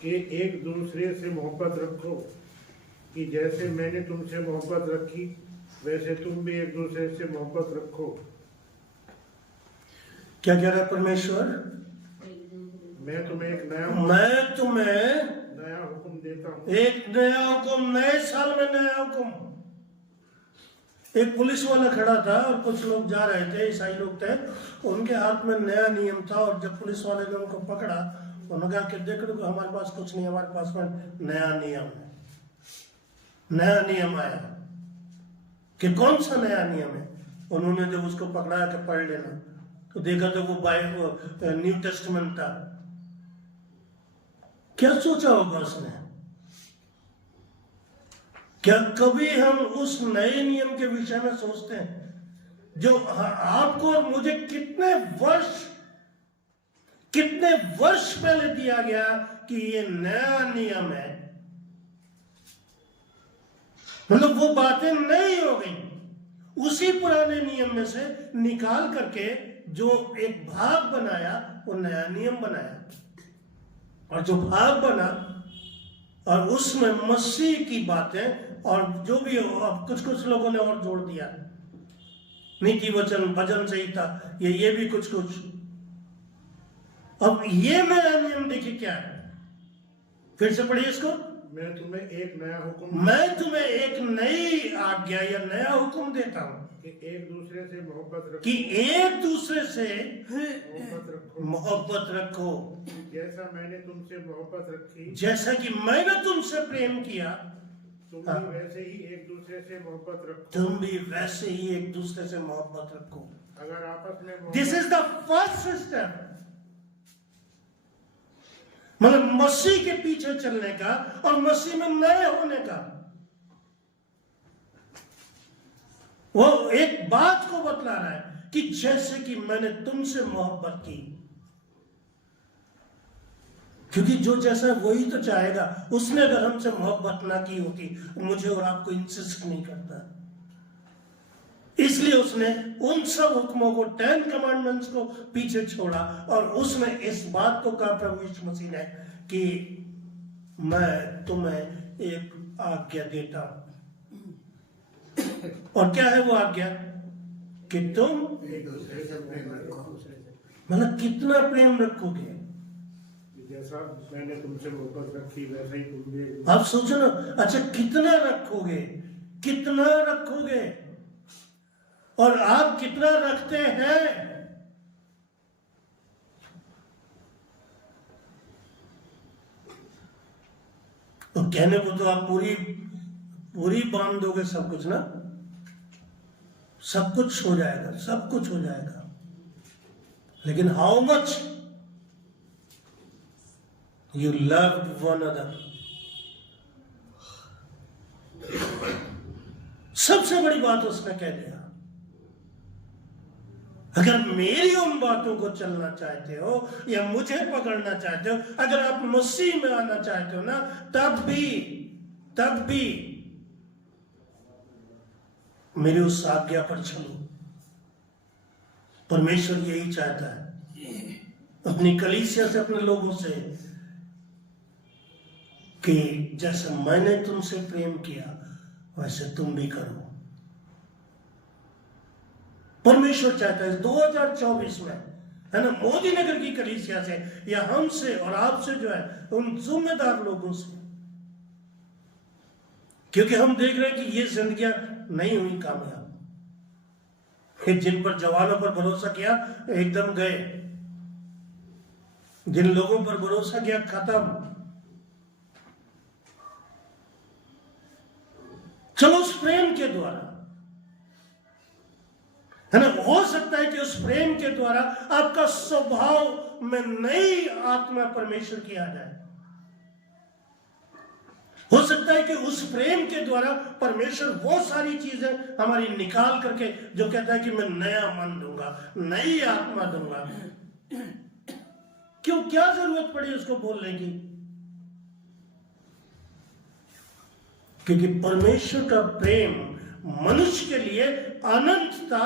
कि एक दूसरे से मोहब्बत रखो, कि जैसे मैंने तुमसे मोहब्बत रखी वैसे तुम भी एक दूसरे से मोहब्बत रखो। क्या कह रहा है परमेश्वर? मैं तुम्हें एक नया हुक्म देता हूँ। एक नया हुक्म, नए साल में नया हुक्म। एक पुलिस वाला खड़ा था और कुछ लोग जा रहे थे, ईसाई लोग थे, उनके हाथ में नया नियम था। और जब पुलिस वाले ने उनको पकड़ा, उन्होंने कहा कि देख लो, हमारे पास कुछ नहीं, हमारे पास में नया नियम है। नया नियम आया कि कौन सा नया नियम है? उन्होंने जब उसको पकड़ाया कि पढ़ लेना, तो देखा तो वो न्यू टेस्टमेंट था। क्या सोचा होगा उसने? क्या कभी हम उस नए नियम के विषय में सोचते हैं जो आपको और मुझे कितने वर्ष, कितने वर्ष पहले दिया गया कि ये नया नियम है, मतलब वो बातें नहीं हो गई, उसी पुराने नियम में से निकाल करके जो एक भाग बनाया वो नया नियम बनाया, और जो भाग बना और उसमें मसीह की बातें और जो भी कुछ लोगों ने और जोड़ दिया, नीति वचन भजन संहिता ये भी कुछ। अब ये नया नियम देखिए क्या है, फिर से पढ़िए इसको। मैं तुम्हें एक नई आज्ञा या नया हुक्म देता हूं कि एक दूसरे से मोहब्बत रखो जैसा मैंने तुमसे मोहब्बत रखी, जैसा कि मैंने तुमसे प्रेम किया, तुम भी वैसे ही एक दूसरे से मोहब्बत रखो। अगर आपस में this is the first step, मतलब मसीह के पीछे चलने का और मसीह में नए होने का। वो एक बात को बतला रहा है कि जैसे कि मैंने तुमसे मोहब्बत की, क्योंकि जो जैसा वही तो चाहेगा। उसने अगर हमसे मोहब्बत ना की होती, मुझे और आपको इंसिस्ट नहीं करता, इसलिए उसने उन सब हुक्मों को, 10 कमांडमेंट्स को पीछे छोड़ा और उसने इस बात को कहा प्रभु यीशु मसीह ने कि मैं तुम्हें एक आज्ञा देता हूं। और क्या है वो आज्ञा? कि तुम मतलब कितना प्रेम रखोगे। जैसा मैंने तुमसे मोहब्बत रखी वैसा ही तुम भी। आप सोचो ना, अच्छा कितना रखोगे और आप कितना रखते हैं? तो कहने को तो आप पूरी बांध दोगे सब कुछ ना, सब कुछ हो जाएगा, लेकिन how much you love one other, सबसे बड़ी बात उसने कह दिया। अगर मेरी उन बातों को चलना चाहते हो या मुझे पकड़ना चाहते हो, अगर आप मसीह में आना चाहते हो ना, तब भी मेरी उस आज्ञा पर चलो। परमेश्वर यही चाहता है अपनी कलीसिया से, अपने लोगों से, कि जैसे मैंने तुमसे प्रेम किया वैसे तुम भी करो। परमेश्वर चाहता है 2024 में, है ना, मोदी नगर की कलीसिया से या हमसे और आपसे जो है उन जिम्मेदार लोगों से, क्योंकि हम देख रहे हैं कि ये जिंदगियां नहीं हुई कामयाब। जिन पर जवानों पर भरोसा किया एकदम गए, जिन लोगों पर भरोसा किया खत्म। चलो उस प्रेम के द्वारा, है ना, हो सकता है कि उस प्रेम के द्वारा आपका स्वभाव में नई आत्मा परमेश्वर की आ जाए। हो सकता है कि उस प्रेम के द्वारा परमेश्वर वो सारी चीजें हमारी निकाल करके, जो कहता है कि मैं नया मन दूंगा, नई आत्मा दूंगा। क्यों, क्या जरूरत पड़ी उसको बोलने की? क्योंकि परमेश्वर का प्रेम मनुष्य के लिए अनंतता,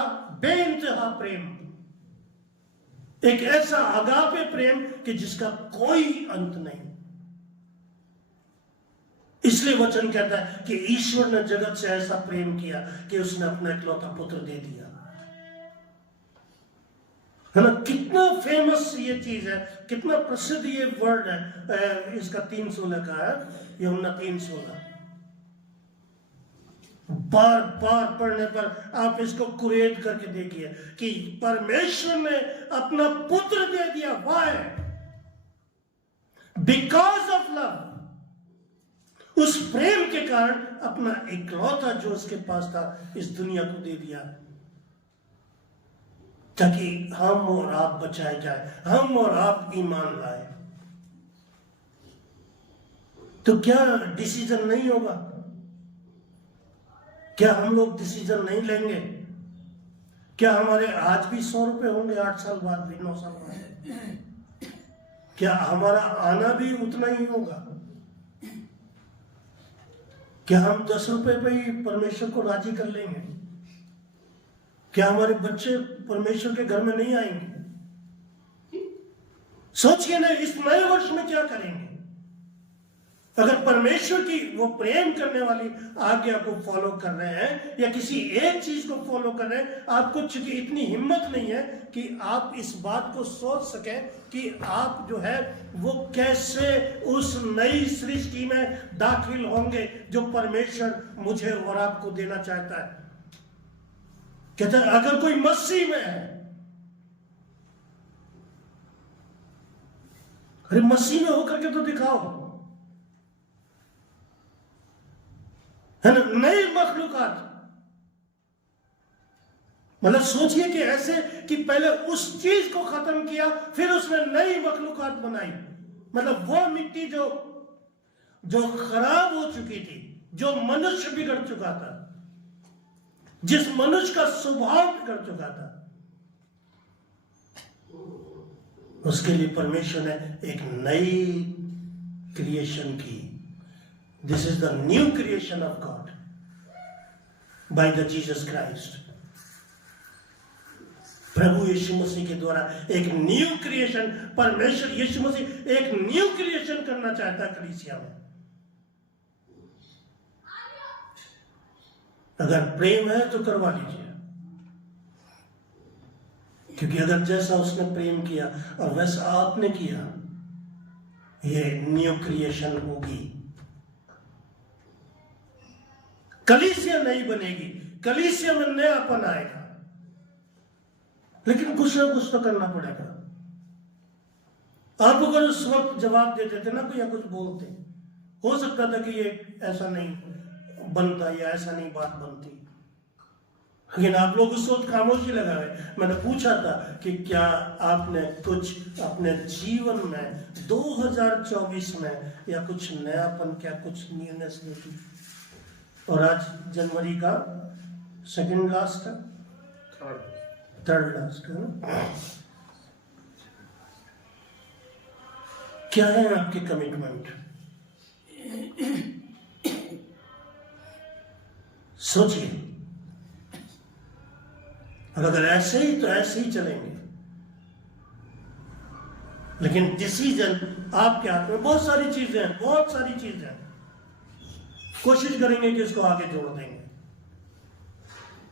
बेइंतहा प्रेम, एक ऐसा अगापे प्रेम कि जिसका कोई अंत नहीं। इसलिए वचन कहता है कि ईश्वर ने जगत से ऐसा प्रेम किया कि उसने अपना इकलौता पुत्र दे दिया, है ना। कितना फेमस ये चीज है, कितना प्रसिद्ध ये वर्ड है। इसका 3:16 का है, यूहन्ना 3:16। बार बार पढ़ने पर आप इसको कुरेद करके देखिए कि परमेश्वर ने अपना पुत्र दे दिया। व्हाई? Because of love. उस प्रेम के कारण अपना इकलौता जो उसके पास था इस दुनिया को दे दिया, ताकि हम और आप बचाए जाए, हम और आप ईमान लाए। तो क्या डिसीजन नहीं होगा? क्या हम लोग डिसीजन नहीं लेंगे? क्या हमारे आज भी 100 रुपए होंगे 8 साल बाद भी, 9 साल बाद? क्या हमारा आना भी उतना ही होगा? क्या हम 10 रुपए पे ही परमेश्वर को राजी कर लेंगे? क्या हमारे बच्चे परमेश्वर के घर में नहीं आएंगे? सोचिए ना, इस नए वर्ष में क्या करेंगे? अगर परमेश्वर की वो प्रेम करने वाली आज्ञा को फॉलो कर रहे हैं या किसी एक चीज को फॉलो कर रहे हैं, आपको चूंकि इतनी हिम्मत नहीं है कि आप इस बात को सोच सकें कि आप जो है वो कैसे उस नई सृष्टि में दाखिल होंगे जो परमेश्वर मुझे और आपको देना चाहता है। कहते हैं अगर कोई मसीह में है, अरे मसीह में होकर के तो दिखाओ, है ना? नई मखलूकात, मतलब सोचिए कि ऐसे कि पहले उस चीज को खत्म किया, फिर उसने नई मखलूकात बनाई। मतलब वो मिट्टी जो खराब हो चुकी थी, जो मनुष्य बिगड़ चुका था, जिस मनुष्य का स्वभाव बिगड़ चुका था, उसके लिए परमेश्वर ने एक नई क्रिएशन की। This is the new creation of God by the Jesus Christ. प्रभु यीशु मसीह के द्वारा एक न्यू क्रिएशन, परमेश्वर यीशु मसीह एक न्यू क्रिएशन करना चाहता है कलीसिया में। अगर प्रेम है तो करवा लीजिए, क्योंकि अगर जैसा उसने प्रेम किया और वैसा आपने किया, ये न्यू क्रिएशन होगी। कलीसिया नहीं बनेगी, कलीसिया में नयापन आएगा, लेकिन कुछ ना कुछ तो करना पड़ेगा। आप अगर उस वक्त जवाब दे देते ना, कोई या कुछ बोलते, हो सकता था कि ये ऐसा नहीं बनता या ऐसा नहीं बात बनती, लेकिन आप लोग उस वक्त खामोशी लगाए। मैंने पूछा था कि क्या आपने कुछ अपने जीवन में 2024 में या कुछ नयापन, क्या कुछ न्यूनेस देखी? और आज जनवरी का सेकंड लास्ट है, थर्ड लास्ट है ना? क्या है आपकी कमिटमेंट? सोचिए, और अगर ऐसे ही तो ऐसे ही चलेंगे, लेकिन डिसीजन आपके हाथ में। बहुत सारी चीजें हैं, बहुत सारी चीजें हैं, कोशिश करेंगे कि इसको आगे जोड़ देंगे,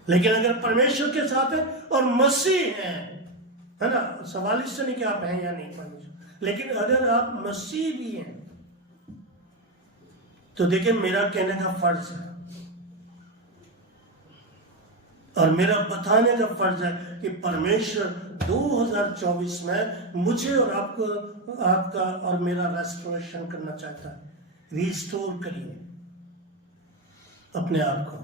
लेकिन अगर परमेश्वर के साथ है और मसीह है ना, सवाल इससे नहीं कि आप हैं या नहीं परमेश्वर, लेकिन अगर आप मसीह भी हैं तो देखिए, मेरा कहने का फर्ज है और मेरा बताने का फर्ज है कि परमेश्वर 2024 में मुझे और आपका और मेरा रेस्टोरेशन करना चाहता है। रिस्टोर करिए अपने आप को,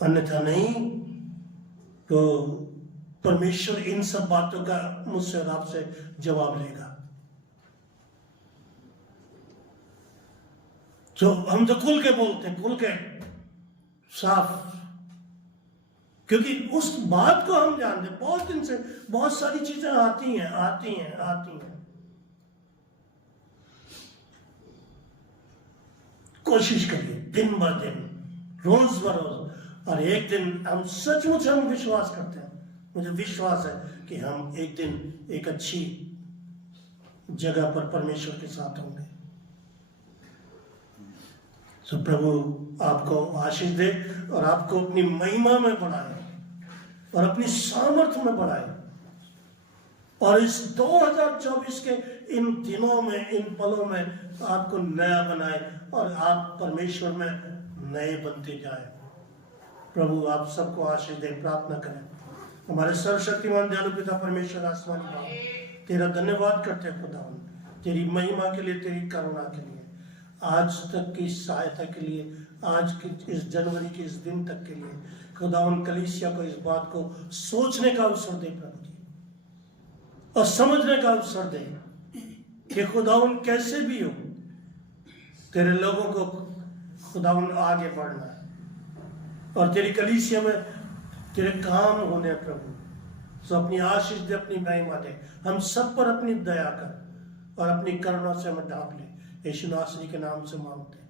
अन्यथा नहीं तो परमेश्वर इन सब बातों का मुझसे और आपसे जवाब लेगा। तो हम तो खुल के बोलते हैं, खुल के साफ, क्योंकि उस बात को हम जानते हैं। बहुत दिन से बहुत सारी चीजें आती हैं। कोशिश करिए दिन ब दिन, रोज ब रोज, और एक दिन हम सचमुच हम विश्वास करते हैं, मुझे विश्वास है कि हम एक दिन एक अच्छी जगह पर परमेश्वर के साथ होंगे। तो प्रभु आपको आशीष दे और आपको अपनी महिमा में बढ़ाए और अपनी सामर्थ्य में बढ़ाए, और इस 2024 के इन दिनों में, इन पलों में आपको नया बनाए और आप परमेश्वर में नए बनते जाए। प्रभु आप सबको आशीष दे। प्रार्थना करें। हमारे सर्वशक्तिमान दयालु पिता परमेश्वर आसमानी बाप, तेरा धन्यवाद करते हैं खुदावन, तेरी महिमा के लिए, तेरी करुणा के लिए, आज तक की सहायता के लिए, आज की इस जनवरी के इस दिन तक के लिए। खुदावन कलीसिया को इस बात को सोचने का अवसर दे प्रभु जी, और समझने का अवसर दे कि खुदावन कैसे भी हो तेरे लोगों को खुदावन आगे बढ़ना है और तेरी कलीसिया में तेरे काम होने प्रभु। सो अपनी आशीष दे, अपनी महिमा दे, हम सब पर अपनी दया कर और अपनी करुणा से हमें ढांप ले। यीशु नासरी के नाम से मांगते हैं,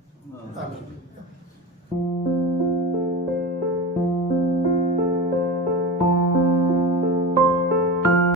आमीन।